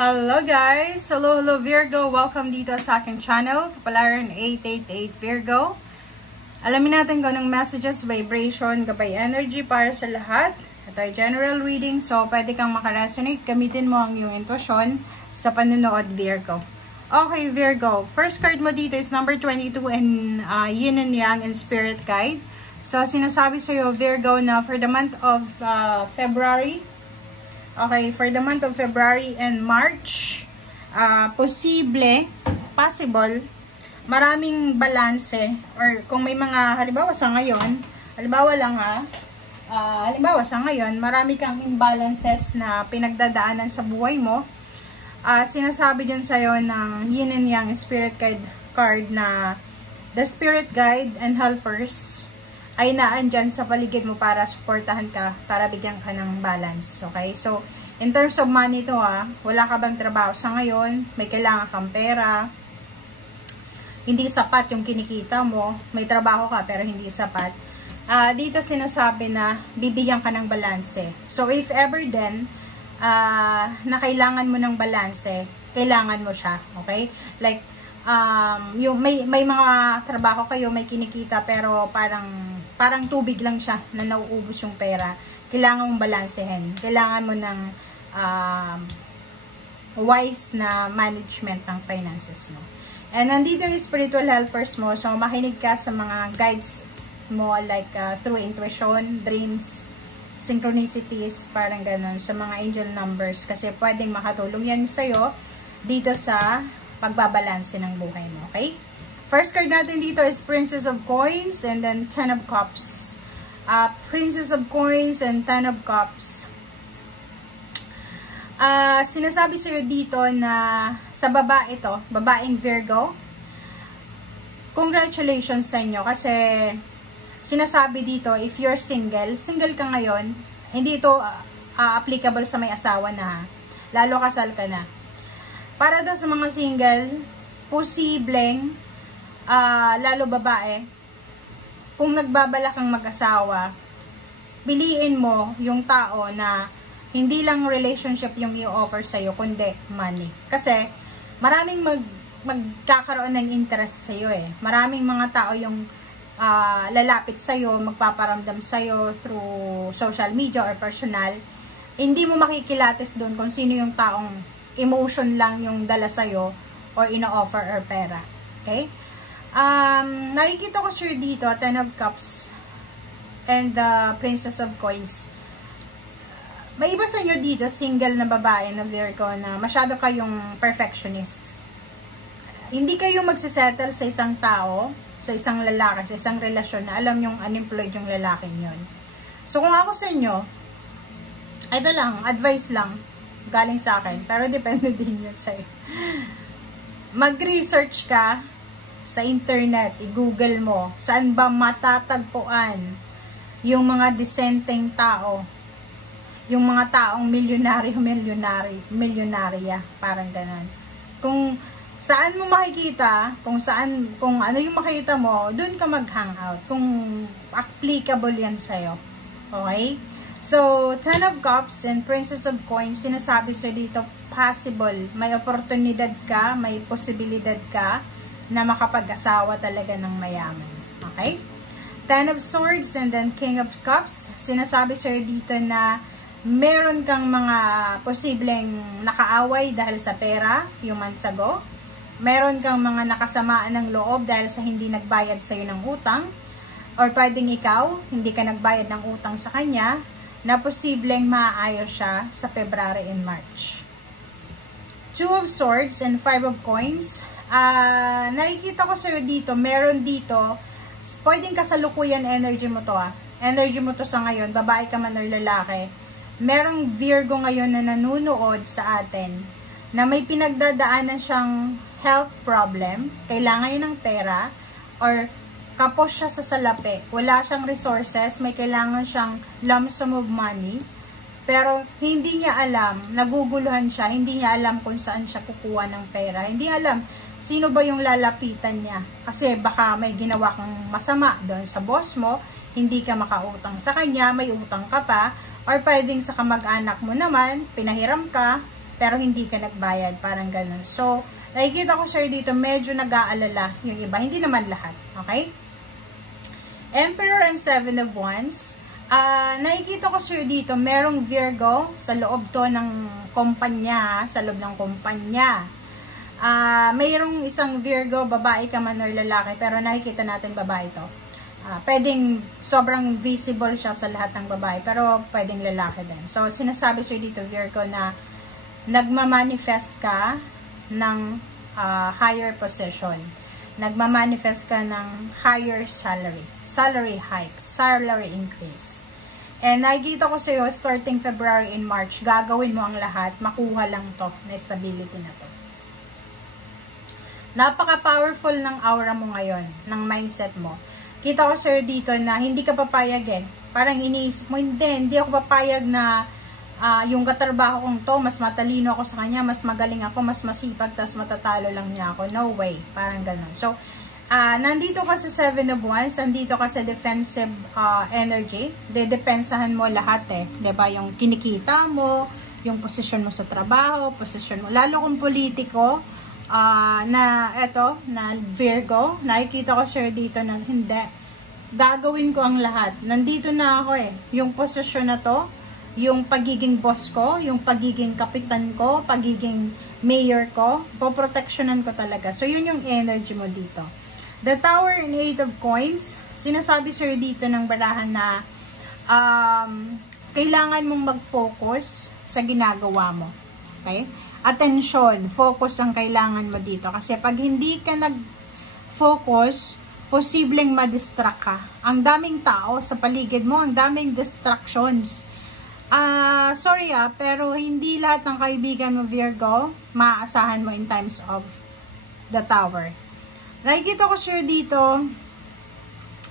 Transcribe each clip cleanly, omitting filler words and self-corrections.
Hello guys! Hello Virgo! Welcome dito sa aking channel, Kapalaran 888 Virgo. Alamin natin kung anong messages, vibration, gabay energy para sa lahat. Ito ay general reading, so pwede kang makaresonate. Gamitin mo ang iyong intuition sa panunood, Virgo. Okay, Virgo. First card mo dito is number 22 and Yin and Yang and Spirit Guide. So, sinasabi sa iyo, Virgo, na for the month of February, okay, for the month of February and March, possible, maraming balanse, or kung may mga, halimbawa sa ngayon, marami kang imbalances na pinagdadaanan sa buhay mo. Sinasabi dyan sa'yo ng Yin and Yang Spirit Guide card na the Spirit Guide and Helpers ay naandyan sa paligid mo para suportahan ka, para bigyan ka ng balance. Okay? So, in terms of money to wala ka bang trabaho sa ngayon, may kailangan kang pera, hindi sapat yung kinikita mo, may trabaho ka pero hindi sapat. Dito sinasabi na bibigyan ka ng balanse. So, if ever then, na kailangan mo ng balanse, kailangan mo siya. Okay? Like, yung may mga trabaho kayo, may kinikita pero parang tubig lang siya na nauubos yung pera. Kailangan mong balansehin. Kailangan mo ng wise na management ng finances mo. And nandito yung spiritual helpers mo. So, makinig ka sa mga guides mo like through intuition, dreams, synchronicities, parang ganun. Sa mga angel numbers. Kasi pwedeng makatulong yan sa'yo dito sa pagbabalanse ng buhay mo. Okay? First card natin dito is Princess of Coins and then Ten of Cups. Princess of Coins and Ten of Cups. Sinasabi sa'yo dito na sa babaeng Virgo, congratulations sa inyo kasi sinasabi dito, if you're single ka ngayon, hindi ito applicable sa may asawa na, lalo kasal ka na. Para daw sa mga single, posibleng, lalo babae, kung nagbabala kang mag-asawa, piliin mo yung tao na hindi lang relationship yung i-offer sa'yo, kundi money. Kasi, maraming magkakaroon ng interest sa'yo eh. Maraming mga tao yung lalapit sa'yo, magpaparamdam sa'yo through social media or personal. Hindi mo makikilatis doon kung sino yung taong emotion lang yung dala sa'yo or ino-offer or pera. Okay? Nakikita ko sure dito, Ten of Cups and the Princess of Coins. May iba sa inyo dito, single na babae na Virgo na masyado kayong perfectionist. Hindi kayo magsisettle sa isang tao, sa isang lalaki, sa isang relasyon na alam yung unemployed yung lalaking yon. So kung ako sa inyo, ito lang, advice lang, galing sa akin, pero depende din yun sa'yo. Mag-research ka sa internet, i-google mo, saan ba matatagpuan yung mga decenteng tao, yung mga taong milyonarya, parang ganun. Kung saan mo makikita, kung ano yung makita mo, dun ka mag-hangout, kung applicable yan sa'yo. Okay? So, Ten of Cups and Princess of Coins, sinasabi sa dito, possible, may oportunidad ka, may posibilidad ka, na makapag-asawa talaga ng mayaman. Okay? Ten of Swords and then King of Cups, sinasabi sa'yo dito na meron kang mga posibleng nakaaway dahil sa pera few months ago. Meron kang mga nakasamaan ng loob dahil sa hindi nagbayad sa'yo ng utang. Or pwedeng ikaw, hindi ka nagbayad ng utang sa kanya, na posibleng maaayos siya sa February and March. Two of Swords and Five of Coins. Nakikita ko sa'yo dito, meron dito, pwedeng kasalukuyan energy mo to Energy mo to sa ngayon, babae ka man o lalaki. Merong Virgo ngayon na nanunood sa atin, na may pinagdadaanan siyang health problem, kailangan yun ng pera, or kapos siya sa salapi, wala siyang resources, may kailangan siyang lump sum of money, pero hindi niya alam, naguguluhan siya, hindi niya alam kung saan siya kukuha ng pera, hindi alam sino ba yung lalapitan niya, kasi baka may ginawa kang masama doon sa boss mo, hindi ka makautang sa kanya, may utang ka pa, or pwedeng sa kamag-anak mo naman, pinahiram ka, pero hindi ka nagbayad, parang ganun. So, nakikita ko sa'yo dito, medyo nag-aalala yung iba, hindi naman lahat, okay? Emperor and Seven of Wands, nakikita ko sa'yo dito, merong Virgo sa loob to ng kumpanya, sa loob ng kumpanya. Mayroong isang Virgo, babae ka man or lalaki, pero nakikita natin babae to. Pwedeng sobrang visible siya sa lahat ng babae, pero pwedeng lalaki din. So, sinasabi sa'yo dito, Virgo, na nagmamanifest ka ng higher position. Nagmamanifest ka ng higher salary hike, salary increase. And nakikita ko sa'yo, starting February and March, gagawin mo ang lahat, makuha lang to, na stability na to. Napaka-powerful ng aura mo ngayon, ng mindset mo. Kita ko sa'yo dito na hindi ka papayag eh. Parang iniisip mo, hindi ako papayag na yung katrabaho kong to, mas matalino ako sa kanya, mas magaling ako, mas masipag, tas matatalo lang niya ako. No way. Parang ganun. So, nandito ka sa Seven of Wands, nandito ka sa defensive energy. Dedepensahan mo lahat eh. Diba? Yung kinikita mo, yung posisyon mo sa trabaho, posisyon mo. Lalo kung politiko, na Virgo, nakikita ko sure dito na hindi. Gagawin ko ang lahat. Nandito na ako eh. Yung posisyon na to, yung pagiging boss ko, yung pagiging kapitan ko, pagiging mayor ko, poproteksyonan ko talaga. So, yun yung energy mo dito. The Tower and Eight of Coins, sinasabi sa'yo dito ng barahan na kailangan mong mag-focus sa ginagawa mo. Okay? Attention, focus ang kailangan mo dito. Kasi pag hindi ka nag-focus, posibleng ma-distract ka. Ang daming tao sa paligid mo, ang daming distractions. Sorry pero hindi lahat ng kaibigan mo, Virgo, maaasahan mo in times of the Tower. Nakikita ko sure dito,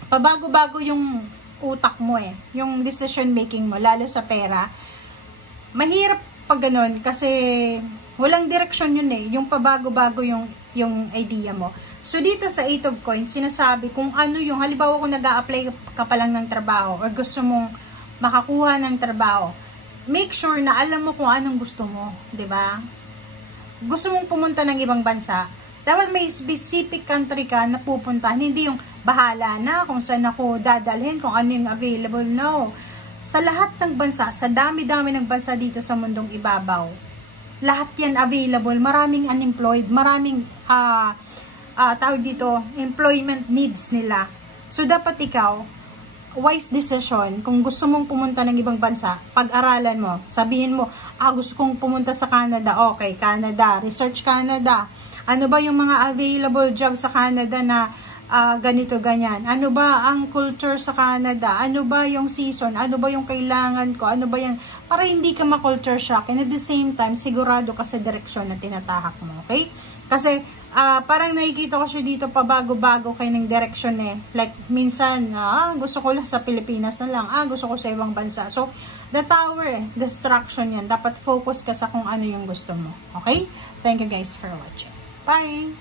pabago-bago yung utak mo eh. Yung decision making mo, lalo sa pera. Mahirap pag ganun kasi walang direksyon yun eh. Yung pabago-bago yung idea mo. So dito sa Eight of Coins, sinasabi kung ano yung, halimbawa kung nag-a-apply ka pa lang ng trabaho or gusto mong makakuha ng trabaho, make sure na alam mo kung anong gusto mo, 'di ba? Gusto mong pumunta ng ibang bansa, dapat may specific country ka na pupuntahan, hindi yung bahala na kung saan ako dadalhin, kung ano yung available. No. Sa lahat ng bansa, sa dami-dami ng bansa dito sa mundong ibabaw, lahat yan available. Maraming unemployed, maraming tawag dito, employment needs nila. So dapat ikaw, wise decision, kung gusto mong pumunta ng ibang bansa, pag-aralan mo, sabihin mo, gusto kong pumunta sa Canada, okay, Canada, research Canada, ano ba yung mga available jobs sa Canada na ganito, ganyan, ano ba ang culture sa Canada, ano ba yung season, ano ba yung kailangan ko, ano ba yung, para hindi ka ma-culture shock, and at the same time, sigurado ka sa direksyon na tinatahak mo, okay? Kasi, parang nakikita ko siya dito pabago-bago kayo ng direction eh. Like, minsan, gusto ko lang sa Pilipinas na lang. Gusto ko sa ibang bansa. So, the Tower eh, distraction yan. Dapat focus ka sa kung ano yung gusto mo. Okay? Thank you guys for watching. Bye!